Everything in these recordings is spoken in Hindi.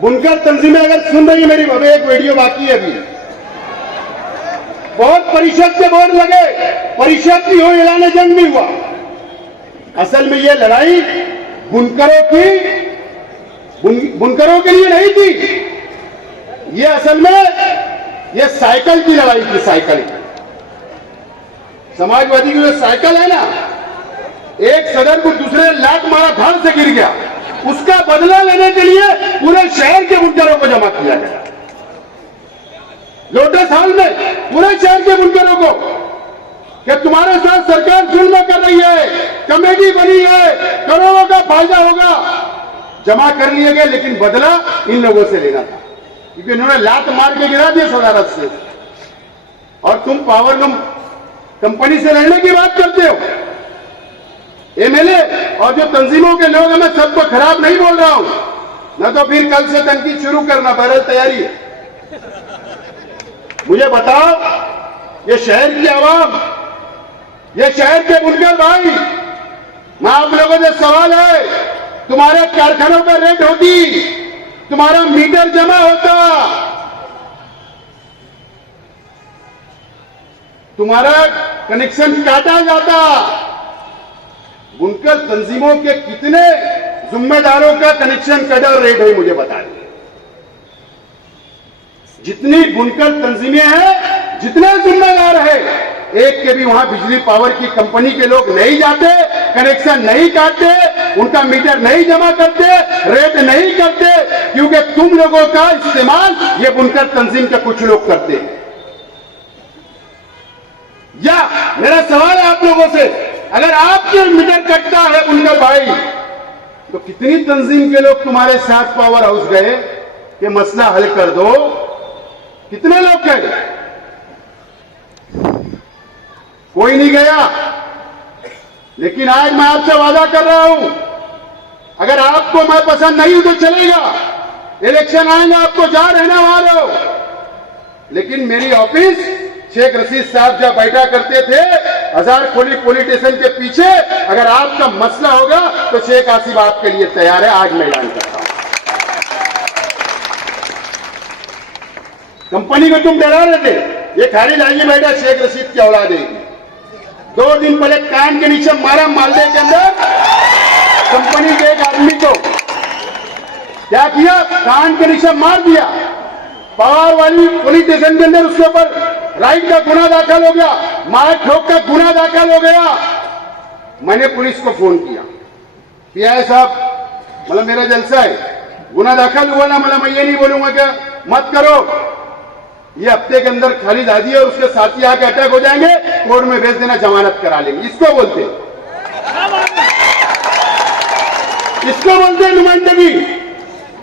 बुनकर तंजीमें अगर सुन रही है मेरी, अभी एक वीडियो बाकी है अभी। बहुत परिषद के बोर्ड लगे, परिषद भी हो, ऐलान जंग भी हुआ। असल में ये लड़ाई बुनकरों के लिए नहीं थी, ये असल में ये साइकिल की लड़ाई थी। साइकिल, समाजवादी की जो साइकिल है ना, एक सदर को दूसरे लात मारा, धड़ से गिर गया, उसका बदला लेने के लिए पूरे शहर के बुनकरों को जमा किया गया। लोटस हॉल में पूरे शहर के बुनकरों को कि तुम्हारे साथ सरकार जुल्म कर रही है, कमेटी बनी है, करोड़ों का फायदा होगा, जमा कर लिए गए। लेकिन बदला इन लोगों से लेना था, क्योंकि इन्होंने लात मार के गिरा दिया सदारत से। और तुम पावरलूम कंपनी से लड़ने की बात करते हो। एमएलए और जो तंजीमों के लोग हैं, मैं सबको खराब नहीं बोल रहा हूं, न तो फिर कल से तनकीद शुरू करना, बहरहाल तैयारी है। मुझे बताओ, ये शहर की आवाम, ये शहर के बुनकर भाई, मैं आप लोगों से सवाल है, तुम्हारे कारखानों पर रेट होती, तुम्हारा मीटर जमा होता, तुम्हारा कनेक्शन काटा जाता। बुनकर तंजीमों के कितने जिम्मेदारों का कनेक्शन कटा और रेट है, मुझे बता दीजिए। जितनी बुनकर तंजीमें हैं, जितने जिम्मेदार है, एक के भी वहां बिजली पावर की कंपनी के लोग नहीं जाते, कनेक्शन नहीं काटते, उनका मीटर नहीं जमा करते, रेट नहीं करते, क्योंकि तुम लोगों का इस्तेमाल ये बुनकर तंजीम के कुछ लोग करते हैं। या मेरा सवाल है आप लोगों से, अगर आपके मीटर कटता है बुनकर भाई, तो कितनी तंजीम के लोग तुम्हारे साथ पावर हाउस गए कि मसला हल कर दो? कितने लोग गए? कोई नहीं गया। लेकिन आज मैं आपसे वादा कर रहा हूं, अगर आपको मैं पसंद नहीं हूं तो चलेगा, इलेक्शन आएंगे, आपको जहां रहना वहां रहो। लेकिन मेरी ऑफिस शेख रशीद साहब जब बैठा करते थे हजारखोली पुलिस स्टेशन के पीछे, अगर आपका मसला होगा तो शेख आसिफ आपके लिए तैयार है। आज मैं ऐलान करता हूं। कंपनी को तुम डरा रहे थे, ये खाली लाइए बैठा शेख रशीद की औलाद है। 2 दिन पहले कान के नीचे मारा मालदे के अंदर, कंपनी के एक आदमी को क्या किया, कान के नीचे मार दिया। पावर वाली पुलिस स्टेशन के अंदर उसके ऊपर राइट का गुना दाखिल हो गया, मार ठोक का गुना दाखिल हो गया। मैंने पुलिस को फोन किया, पीआई साहब, मतलब मेरा जलसा है, गुना दाखिल हुआ ना, मतलब मैं ये नहीं बोलूंगा क्या मत करो, ये हफ्ते के अंदर खाली दादी और उसके साथी आके अटैक हो जाएंगे, कोर्ट में भेज देना, जमानत करा लेंगे। इसको बोलते नुमाइंदगी।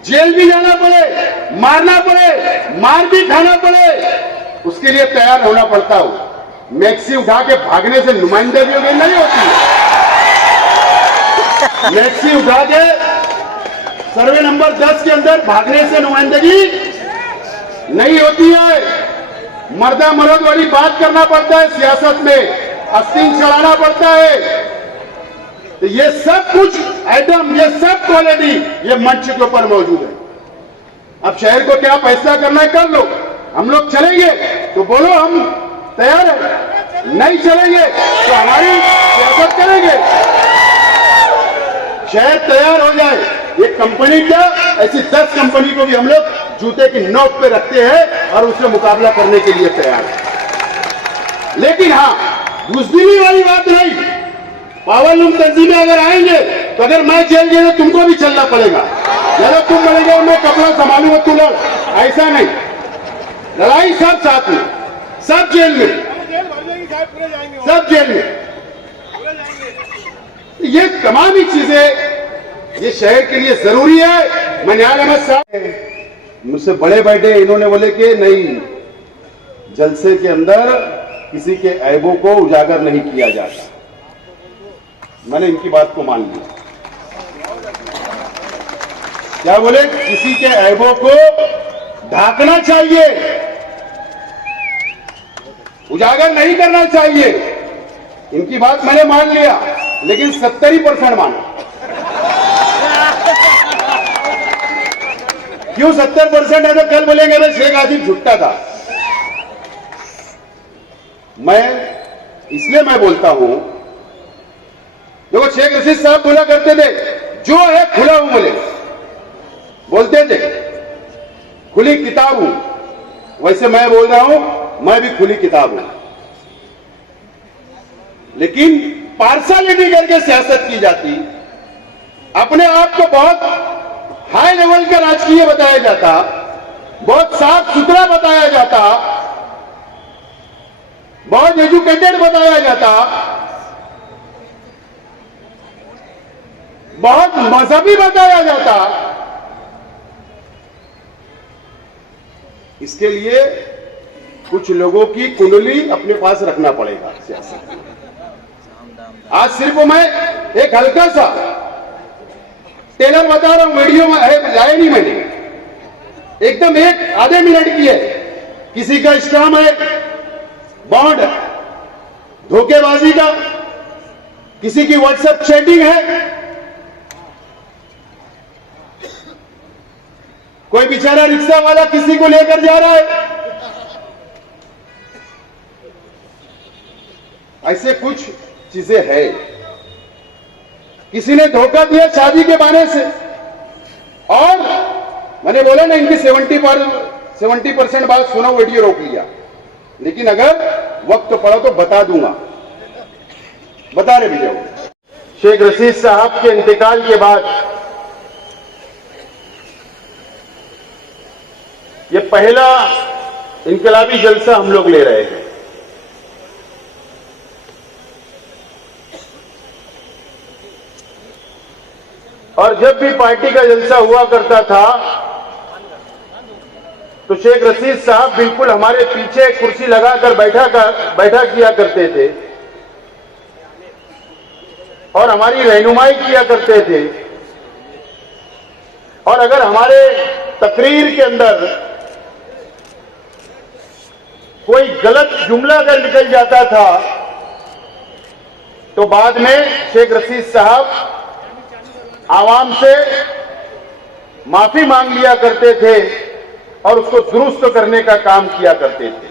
जेल भी जाना पड़े, मारना पड़े, मार भी खाना पड़े, उसके लिए तैयार होना पड़ता हूं। मैक्सी उठा के भागने से नुमाइंदगी नहीं होती। मैक्सी उठा के सर्वे नंबर 10 के अंदर भागने से नुमाइंदगी नहीं होती है। मर्दा मर्द वाली बात करना पड़ता है सियासत में, अस्तीन चढ़ाना पड़ता है। तो ये सब कुछ आइटम, ये सब क्वालिटी ये मंच के ऊपर मौजूद है। अब शहर को क्या फैसला करना है कर लो, हम लोग चलेंगे तो बोलो हम तैयार हैं, नहीं चलेंगे तो हमारी सियासत करेंगे। शहर तैयार हो जाए, ये कंपनी क्या, ऐसी 10 कंपनी को भी हम लोग जूते की नोक पे रखते हैं और उससे मुकाबला करने के लिए तैयार है। लेकिन हाँ, बुजदिली वाली बात नहीं। पावरलूम तंजीमें अगर आएंगे तो अगर मैं जेल गया तो तुमको भी चलना पड़ेगा, या तो तुम लड़ेगा मैं कपड़ा संभालूंगा तू लड़, ऐसा नहीं। लड़ाई सब साथ में, सब जेल में, सब जेल में। ये तमाम ही चीजें ये शहर के लिए जरूरी है। मैं न्याय अहमद साहब मुझसे बड़े बैठे, इन्होंने बोले कि नहीं, जलसे के अंदर किसी के ऐबों को उजागर नहीं किया जाता। मैंने इनकी बात को मान लिया। क्या बोले, किसी के ऐबों को ढांकना चाहिए, उजागर नहीं करना चाहिए। इनकी बात मैंने मान लिया, लेकिन 70% माना। क्यों 70% है? तो कल बोलेंगे ना शेख आसिफ झुट्टा था। इसलिए मैं बोलता हूं, देखो शेख रशीद साहब बोला करते थे जो है खुला हूं, बोलते थे खुली किताब हूं। वैसे मैं बोल रहा हूं मैं भी खुली किताब हूं, लेकिन पार्शलिटी करके सियासत की जाती, अपने आप को बहुत हाई लेवल का राजकीय बताया जाता, बहुत साफ सुथरा बताया जाता, बहुत एजुकेटेड बताया जाता, बहुत मजहबी बताया जाता। इसके लिए कुछ लोगों की कुंडली अपने पास रखना पड़ेगा सियासत में। आज सिर्फ मैं एक हल्का सा टेलर बता रहा हूं, वीडियो में लाया नहीं मैंने, एकदम एक आधे मिनट की है। किसी का स्कैम है, बॉन्ड धोखेबाजी का, किसी की व्हाट्सएप चैटिंग है, कोई बेचारा रिक्शा वाला किसी को लेकर जा रहा है। ऐसे कुछ चीजें है। किसी ने धोखा दिया शादी के बहाने से, और मैंने बोला ना इनकी 70% बात सुना, वीडियो रोक लिया। लेकिन अगर वक्त पड़ा तो बता दूंगा, बता रहे वीडियो। शेख रशीद साहब के इंतकाल के बाद ये पहला इनकलाबी जलसा हम लोग ले रहे हैं। और जब भी पार्टी का जलसा हुआ करता था तो शेख रशीद साहब बिल्कुल हमारे पीछे कुर्सी लगाकर बैठा किया करते थे और हमारी रहनुमाई किया करते थे। और अगर हमारे तकरीर के अंदर कोई गलत जुमला अगर निकल जाता था तो बाद में शेख रशीद साहब आवाम से माफी मांग लिया करते थे और उसको दुरुस्त करने का काम किया करते थे।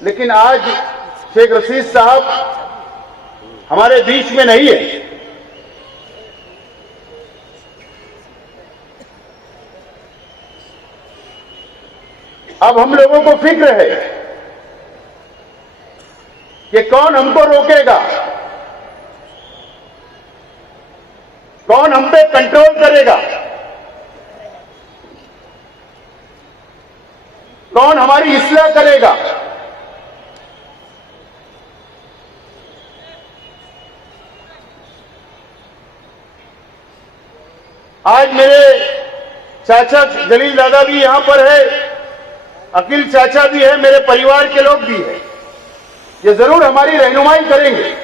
लेकिन आज शेख रशीद साहब हमारे बीच में नहीं है। अब हम लोगों को फिक्र है कि कौन हमको रोकेगा, कौन हम पे कंट्रोल करेगा, कौन हमारी इस्लाह करेगा। आज मेरे चाचा जलील दादा भी यहां पर है, अकील चाचा भी है, मेरे परिवार के लोग भी हैं। ये जरूर हमारी रहनुमाई करेंगे,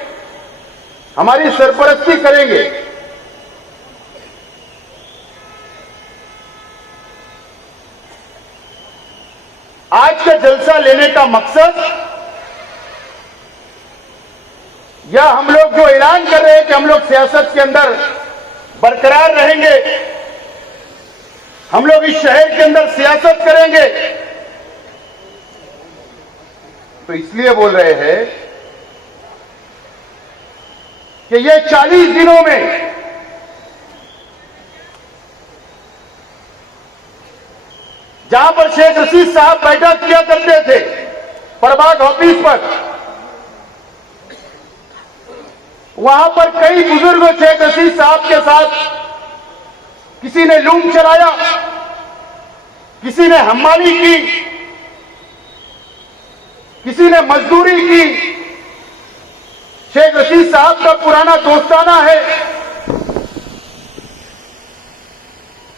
हमारी सरपरस्ती करेंगे। आज का जलसा लेने का मकसद, या हम लोग जो ऐलान कर रहे हैं कि हम लोग सियासत के अंदर बरकरार रहेंगे, हम लोग इस शहर के अंदर सियासत करेंगे, तो इसलिए बोल रहे हैं कि ये 40 दिनों में जहां पर शेख रशीद साहब बैठा किया करते थे प्रभाग ऑफिस पर, वहां पर कई बुजुर्ग शेख रशीद साहब के साथ किसी ने लूम चलाया, किसी ने हमाली की, किसी ने मजदूरी की। शेख रशीद साहब का पुराना दोस्ताना है।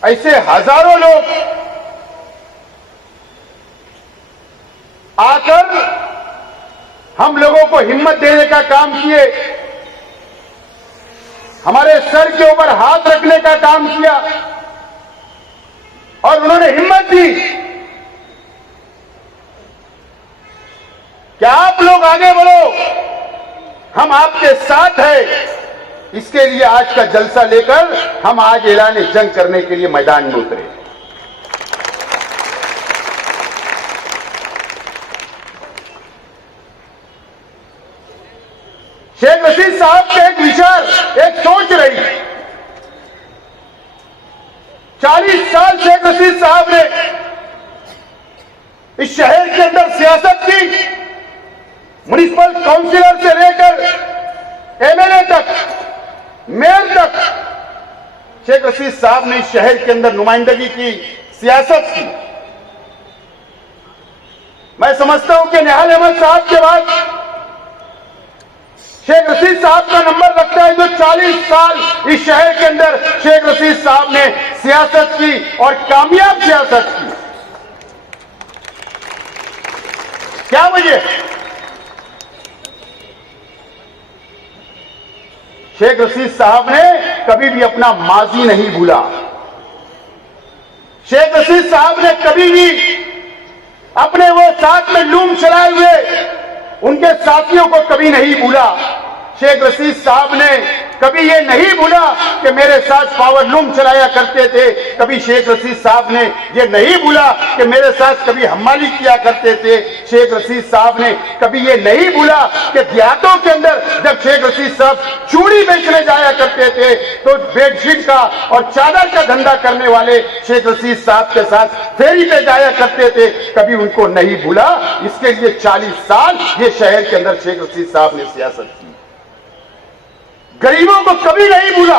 ऐसे हजारों लोग आकर हम लोगों को हिम्मत देने का काम किए, हमारे सर के ऊपर हाथ रखने का काम किया और उन्होंने हिम्मत दी कि आप लोग आगे बढ़ो, हम आपके साथ हैं, इसके लिए आज का जलसा लेकर हम आज ऐलान जंग करने के लिए मैदान में उतरे। शेख रशीद साहब के एक विचार, एक सोच रही। 40 साल शेख रशीद साहब ने इस शहर के अंदर सियासत की, म्युनिसिपल काउंसिलर से लेकर एमएलए तक, मेयर तक शेख रशीद साहब ने इस शहर के अंदर नुमाइंदगी की, सियासत की। मैं समझता हूं कि निहाल अहमद साहब के बाद शेख रशीद साहब का नंबर लगता है, जो 40 साल इस शहर के अंदर शेख रशीद साहब ने सियासत की और कामयाब सियासत की। क्या वजह? शेख रशीद साहब ने कभी भी अपना माजी नहीं भूला। शेख रशीद साहब ने कभी भी अपने वो साथ में लूम चलाए हुए उनके साथियों को कभी नहीं भूला। शेख रशीद साहब ने कभी ये नहीं भूला कि मेरे साथ पावर लूम चलाया करते थे। कभी शेख रशीद साहब ने ये नहीं भूला कि मेरे साथ कभी हमाली किया करते थे। शेख रशीद साहब ने कभी ये नहीं भूला कि देहातों के अंदर जब शेख रशीद साहब चूड़ी बेचने जाया करते थे तो बेडशीट का और चादर का धंधा करने वाले शेख रशीद साहब के साथ फेरी पे जाया करते थे। कभी उनको नहीं भूला। इसके लिए 40 साल ये शहर के अंदर शेख रशीद साहब ने सियासत की। गरीबों को कभी नहीं भूला,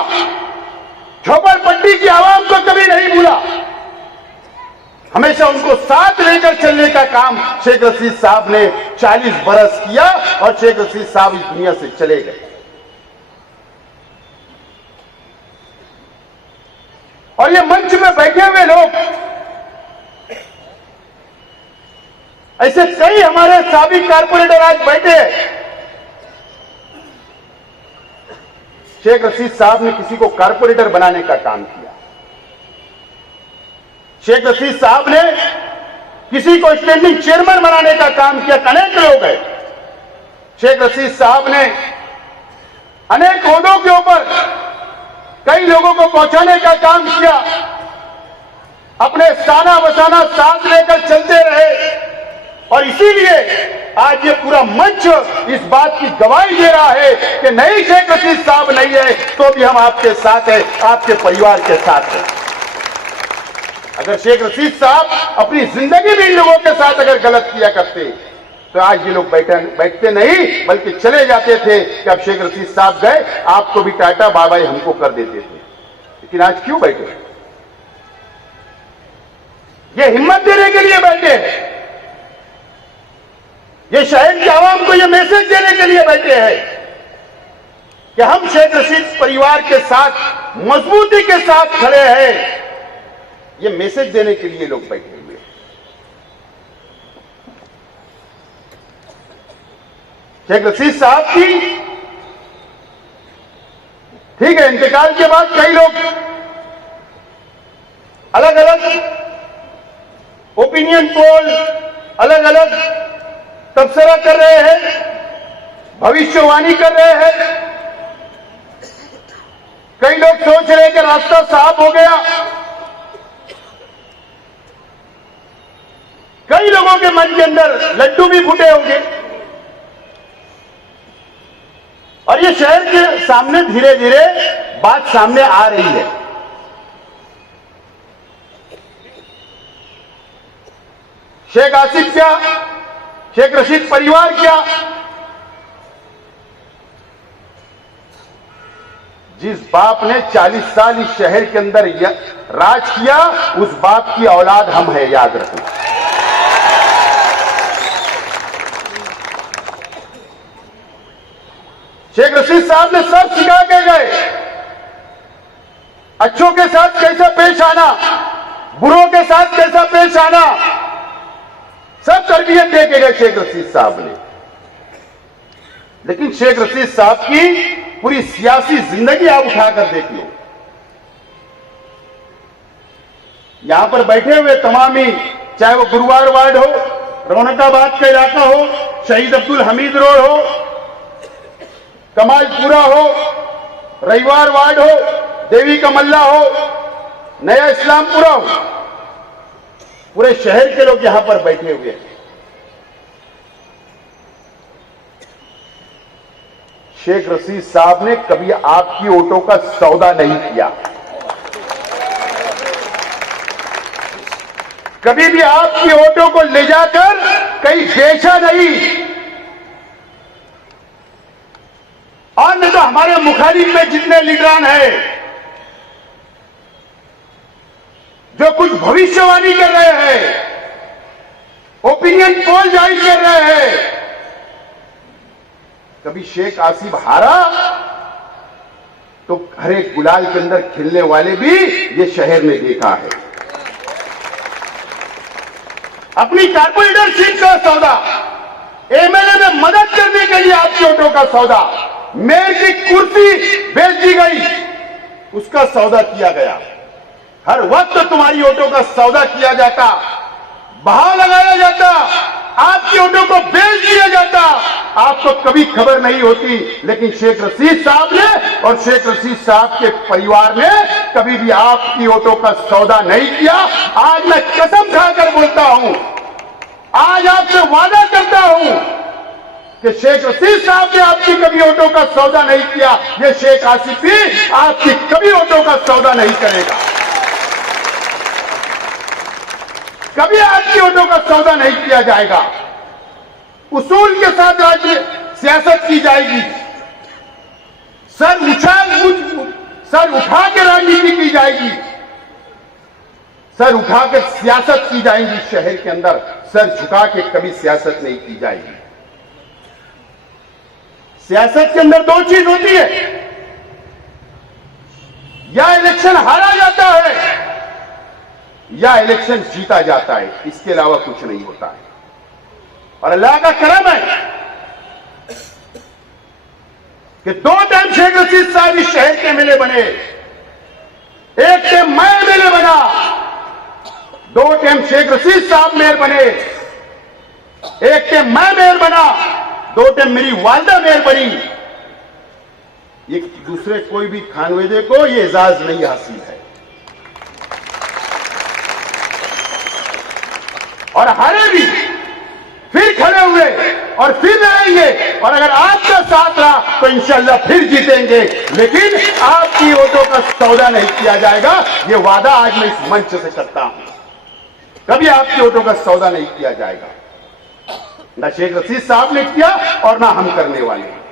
झोपड़पट्टी की आवाम को कभी नहीं भूला। हमेशा उनको साथ लेकर चलने का काम शेख रशीद साहब ने 40 बरस किया और शेख रशीद साहब इस दुनिया से चले गए। और ये मंच में बैठे हुए लोग, ऐसे कई हमारे साबिक कारपोरेटर आज बैठे हैं। शेख रशीद साहब ने किसी को कारपोरेटर बनाने का काम किया। शेख रशीद साहब ने किसी को स्टैंडिंग चेयरमैन बनाने का काम किया। अनेक लोग हैं। शेख रशीद साहब ने अनेक ओहदों के ऊपर कई लोगों को पहुंचाने का काम किया। अपने साना बसाना साथ लेकर चलते रहे और इसीलिए आज ये पूरा मंच इस बात की गवाही दे रहा है कि नहीं, शेख रशीद साहब नहीं है तो भी हम आपके साथ हैं, आपके परिवार के साथ हैं। अगर शेख रशीद साहब अपनी जिंदगी में इन लोगों के साथ अगर गलत किया करते तो आज ये लोग बैठते नहीं, बल्कि चले जाते थे कि अब शेख रशीद साहब गए, आपको भी टाटा बाय बाय हमको कर देते थे। लेकिन आज क्यों बैठे? ये हिम्मत देने के लिए बैठे हैं। ये शहर की आवाम को ये मैसेज देने के लिए बैठे हैं कि हम शेख रशीद परिवार के साथ मजबूती के साथ खड़े हैं। ये मैसेज देने के लिए लोग बैठे हुए हैं। शेख रशीद साहब की ठीक है, इंतकाल के बाद कई लोग अलग अलग ओपिनियन पोल, अलग अलग तबसरा कर रहे हैं, भविष्यवाणी कर रहे हैं। कई लोग सोच रहे हैं कि रास्ता साफ हो गया। कई लोगों के मन के अंदर लड्डू भी फूटे होंगे और ये शहर के सामने धीरे धीरे बात सामने आ रही है। शेख आसिफ क्या, शेख रशीद परिवार क्या, जिस बाप ने 40 साल इस शहर के अंदर राज किया, उस बाप की औलाद हम है, याद रखना। शेख रशीद साहब ने सब सिखा के गए, अच्छों के साथ कैसा पेश आना, बुरों के साथ कैसा पेश आना, सब तरबियत दे के गए शेख रशीद साहब ने। लेकिन शेख रशीद साहब की पूरी सियासी जिंदगी आप उठाकर देख लो, यहां पर बैठे हुए तमाम ही, चाहे वो गुरुवार वार्ड हो, रौनकाबाद का इलाका हो, शहीद अब्दुल हमीद रोड हो, कमालपुरा हो, रविवार वार्ड हो, देवी का मल्ला हो, नया इस्लामपुरा हो, पूरे शहर के लोग यहां पर बैठे हुए हैं। शेख रशीद साहब ने कभी आपकी वोटों का सौदा नहीं किया, कभी भी आपकी वोटों को ले जाकर कहीं बेचा नहीं। और नहीं तो हमारे मुखालिफ में जितने लीडरान हैं जो कुछ भविष्यवाणी कर रहे हैं, ओपिनियन पोल जारी कर रहे हैं, कभी शेख आसिफ हारा तो हर एक गुलाल के अंदर खिलने वाले भी ये शहर ने देखा है। अपनी कारपोरेटर सीट का सौदा, एमएलए में मदद करने के लिए आपकी वोटों का सौदा, मेयर की कुर्सी बेच दी गई, उसका सौदा किया गया। हर वक्त तुम्हारी वोटों का सौदा किया जाता, बहाव लगाया जाता, आपकी वोटों को बेच दिया जाता, आपको कभी खबर नहीं होती। लेकिन शेख रशीद साहब ने और शेख रशीद साहब के परिवार ने कभी भी आपकी वोटों का सौदा नहीं किया। आज मैं कसम खाकर बोलता हूं, आज आपसे वादा करता हूं कि शेख रशीद साहब ने आपकी कभी वोटों का सौदा नहीं किया, ये शेख आसिफ भी आपकी कभी वोटों का सौदा नहीं करेगा, कभी आपकी वोटों का सौदा नहीं किया जाएगा। उसूल के साथ राज्य सियासत की जाएगी, सर उठा के राजनीति की जाएगी, सर उठाकर सियासत की जाएगी। शहर के अंदर सर झुका के कभी सियासत नहीं की जाएगी। सियासत के अंदर दो चीज होती है, या इलेक्शन हारा जाता है या इलेक्शन जीता जाता है, इसके अलावा कुछ नहीं होता है। और अल्लाह का करम है कि 2 टाइम शेख रशीद साहब इस शहर के एमएलए बने, 1 टाइम मैं एमएलए बना, 2 टाइम शेख रशीद साहब मेयर बने, 1 टाइम मैं मेयर बना, 2 टाइम मेरी वालदा मेयर बनी। एक दूसरे कोई भी खानवेदे को यह एजाज नहीं हासिल है। और हारे भी फिर खड़े हुए और फिर रहेंगे, और अगर आपका साथ रहा तो इंशाअल्लाह फिर जीतेंगे। लेकिन आपकी वोटों का सौदा नहीं किया जाएगा, ये वादा आज मैं इस मंच से करता हूं। कभी आपकी वोटों का सौदा नहीं किया जाएगा, ना शेख रशीद साहब ने किया और ना हम करने वाले हैं।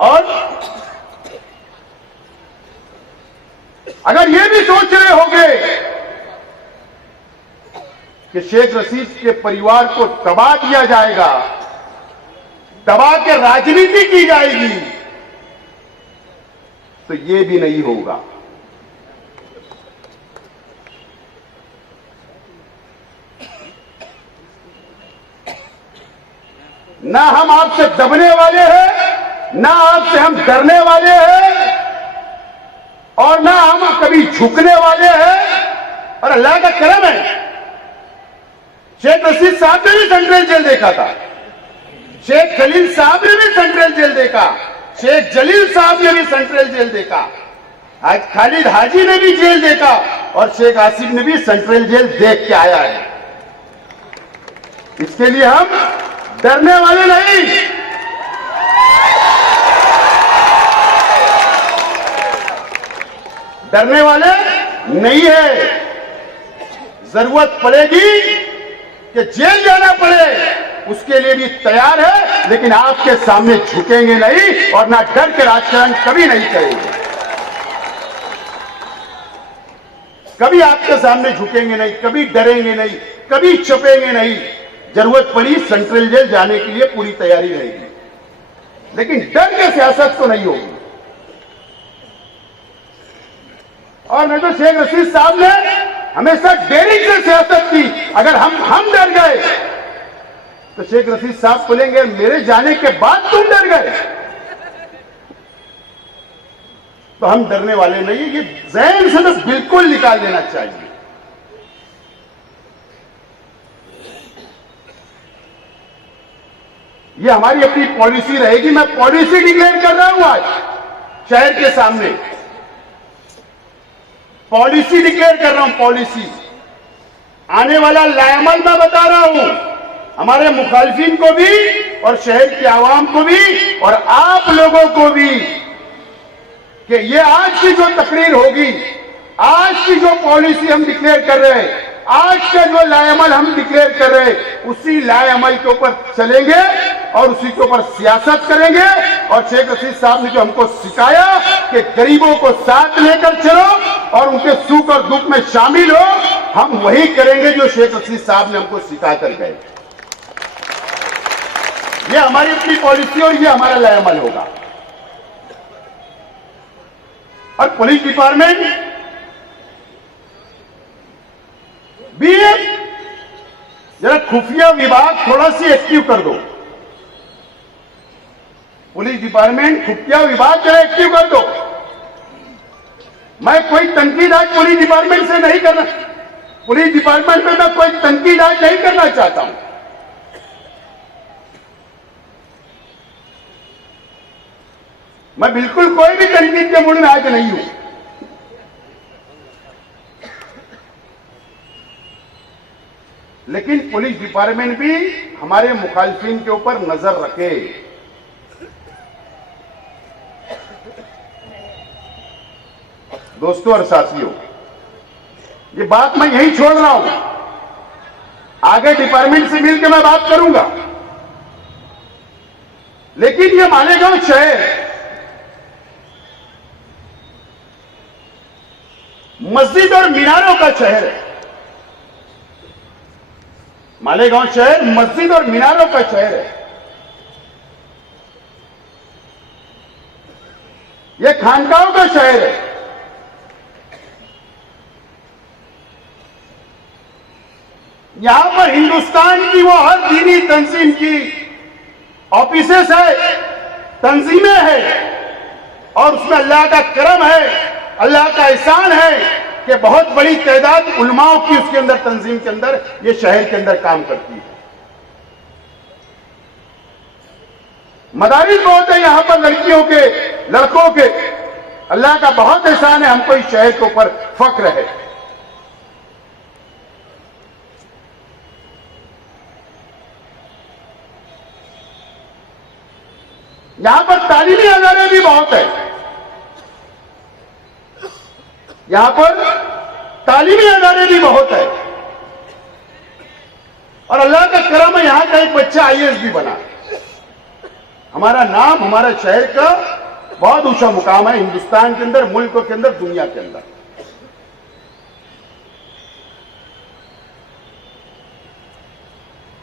और अगर ये भी सोच रहे होंगे कि शेख रशीद के परिवार को दबा दिया जाएगा, दबा के राजनीति की जाएगी, तो ये भी नहीं होगा। ना हम आपसे दबने वाले हैं, ना आपसे हम डरने वाले हैं, और ना हम कभी झुकने वाले हैं। और अल्लाह का करम है, शेख रशीद साहब ने भी सेंट्रल जेल देखा था, शेख खलील साहब ने भी सेंट्रल जेल देखा, शेख जलील साहब ने भी सेंट्रल जेल देखा, आज खालिद हाजी ने भी जेल देखा, और शेख आसिफ ने भी सेंट्रल जेल देख के आया है। इसके लिए हम डरने वाले नहीं, डरने वाले नहीं है। जरूरत पड़ेगी कि जेल जाना पड़े, उसके लिए भी तैयार है, लेकिन आपके सामने झुकेंगे नहीं और ना डर के राजकारण कभी नहीं करेंगे। कभी आपके सामने झुकेंगे नहीं, कभी डरेंगे नहीं, कभी छुपेंगे नहीं। जरूरत पड़ी सेंट्रल जेल जाने के लिए पूरी तैयारी रहेगी, लेकिन डर के सियासत तो नहीं होगी। और नहीं तो शेख रशीद साहब ने हमेशा डेरिंग से सियासत की। अगर हम डर गए तो शेख रशीद साहब बोलेंगे मेरे जाने के बाद तुम डर गए, तो हम डरने वाले नहीं। ये ज़हन से तो बिल्कुल निकाल देना चाहिए। ये हमारी अपनी पॉलिसी रहेगी। मैं पॉलिसी डिक्लेयर कर रहा हूं आज शहर के सामने, पॉलिसी डिक्लेयर कर रहा हूं, पॉलिसी। आने वाला लाएमल मैं बता रहा हूं हमारे मुखालिफिन को भी और शहर की आवाम को भी और आप लोगों को भी कि ये आज की जो तकरीर होगी, आज की जो पॉलिसी हम डिक्लेयर कर रहे हैं, आज का जो लाएमल हम डिक्लेयर कर रहे हैं, उसी लाएमल के ऊपर चलेंगे और उसी के ऊपर सियासत करेंगे। और शेख रशीद साहब ने जो हमको सिखाया कि गरीबों को साथ लेकर चलो और उनके सुख और दुख में शामिल हो, हम वही करेंगे जो शेख रशीद साहब ने हमको सिखा कर गए। ये हमारी अपनी पॉलिसी और ये हमारा लाएमल होगा। और पुलिस डिपार्टमेंट भी जरा खुफिया विभाग थोड़ा सी एक्टिव कर दो। पुलिस डिपार्टमेंट खुफिया विभाग जरा एक्टिव कर दो। मैं कोई तनकीद आज पुलिस डिपार्टमेंट से नहीं करना, पुलिस डिपार्टमेंट में मैं कोई तनकीद आज नहीं करना चाहता हूं। मैं बिल्कुल कोई भी तनकीद के मूड में आज नहीं हूं। लेकिन पुलिस डिपार्टमेंट भी हमारे मुखालिफिन के ऊपर नजर रखे। दोस्तों और साथियों, ये बात मैं यही छोड़ रहा हूं, आगे डिपार्टमेंट से मिलकर मैं बात करूंगा। लेकिन ये मालेगांव शहर मस्जिद और मीनारों का शहर है। मालेगांव शहर मस्जिद और मीनारों का शहर है। यह खानकाहों का शहर है। यहां पर हिंदुस्तान की वो हर दीनी तंजीम की ऑफिसेस है, तंजीमें हैं, और उसमें अल्लाह का करम है, अल्लाह का एहसान है कि बहुत बड़ी तादाद उलमाओं की उसके अंदर, तंजीम के अंदर, ये शहर के अंदर काम करती है। मदारिस बहुत है यहां पर लड़कियों के, लड़कों के। अल्लाह का बहुत एहसान है, हमको इस शहर के ऊपर फख्र है। यहां पर तालीमी अदारे भी बहुत है। यहां पर तालीमी अदारे भी बहुत है। और अल्लाह का करम है, यहां का एक बच्चा आईएएस भी बना। हमारा नाम, हमारा शहर का बहुत ऊंचा मुकाम है हिंदुस्तान के अंदर, मुल्क के अंदर, दुनिया के अंदर।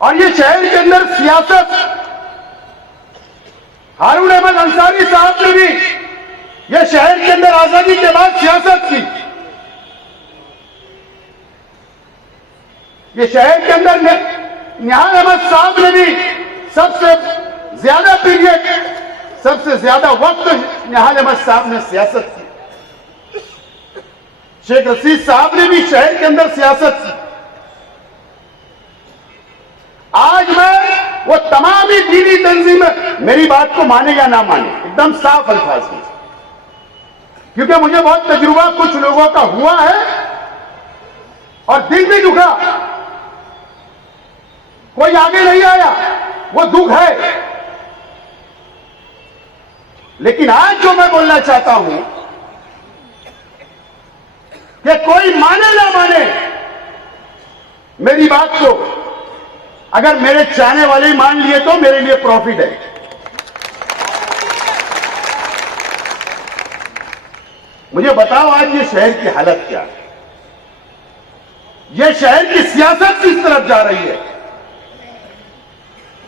और ये शहर के अंदर सियासत, हारून अहमद अंसारी साहब ने भी ये शहर के अंदर आजादी के बाद सियासत की। ये शहर के अंदर निहाल अहमद साहब ने भी सबसे ज्यादा पीरियड, सबसे ज्यादा वक्त निहाल अहमद साहब ने सियासत की। शेख रशीद साहब ने भी शहर के अंदर सियासत की। आज मैं वो तमाम ही दीनी तंजीम, मेरी बात को माने या ना माने, एकदम साफ अल्फाज में, क्योंकि मुझे बहुत तजुर्बा कुछ लोगों का हुआ है और दिल भी दुखा। कोई आगे नहीं आया, वो दुख है। लेकिन आज जो मैं बोलना चाहता हूं कि कोई माने ना माने मेरी बात को, अगर मेरे चाहने वाले ही मान लिए तो मेरे लिए प्रॉफिट है। मुझे बताओ आज ये शहर की हालत क्या है, ये शहर की सियासत किस तरफ जा रही है।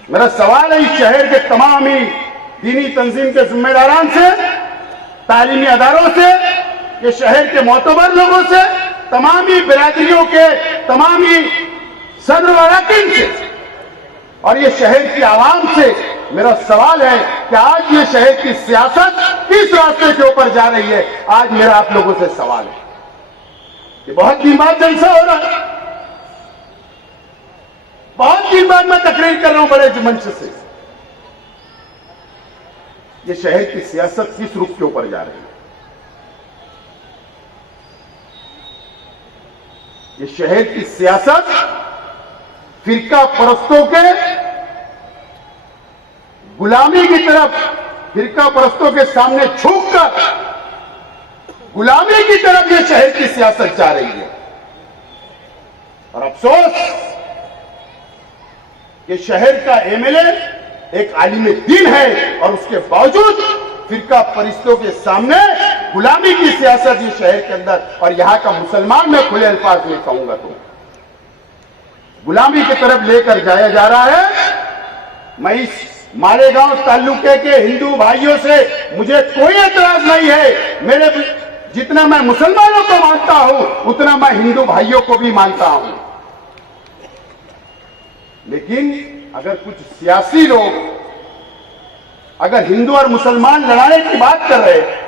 मेरा सवाल है इस शहर के तमाम ही दीनी तंजीम के जिम्मेदारान से, तालीमी अदारों से, ये शहर के मोतबर लोगों से, तमाम ही बिरादरियों के तमाम ही सदर व अरकान से और ये शहर की आवाम से मेरा सवाल है कि आज ये शहर की सियासत किस रास्ते के ऊपर जा रही है। आज मेरा आप लोगों से सवाल है। ये बहुत दिन बाद जलसा हो रहा है, बहुत दिन बाद मैं तकरीर कर रहा हूं बड़े मंच से। ये शहर की सियासत किस रुख के ऊपर जा रही है। ये शहर की सियासत फिरका परस्तों के गुलामी की तरफ, फिरका परस्तों के सामने झुककर गुलामी की तरफ ये शहर की सियासत जा रही है। और अफसोस कि शहर का एमएलए एक आलिम दीन है और उसके बावजूद फिरका परिस्तों के सामने गुलामी की सियासत ये शहर के अंदर, और यहां का मुसलमान मैं खुले अल्फाज में कहूंगा तो गुलामी की तरफ लेकर जाया जा रहा है। मैं इस मालेगांव तालुके के हिंदू भाइयों से मुझे कोई एतराज नहीं है। मेरे जितना मैं मुसलमानों को मानता हूं उतना मैं हिंदू भाइयों को भी मानता हूं। लेकिन अगर कुछ सियासी लोग अगर हिंदू और मुसलमान लड़ाने की बात कर रहे हैं,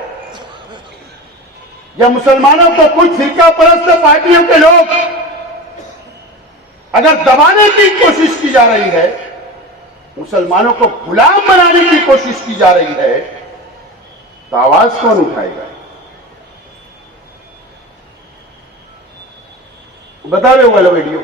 या मुसलमानों को कुछ फिरका परस्त पार्टियों के लोग अगर दबाने की कोशिश की जा रही है, मुसलमानों को गुलाम बनाने की कोशिश की जा रही है, तो आवाज कौन उठाएगा? बता रहे हो वाला वीडियो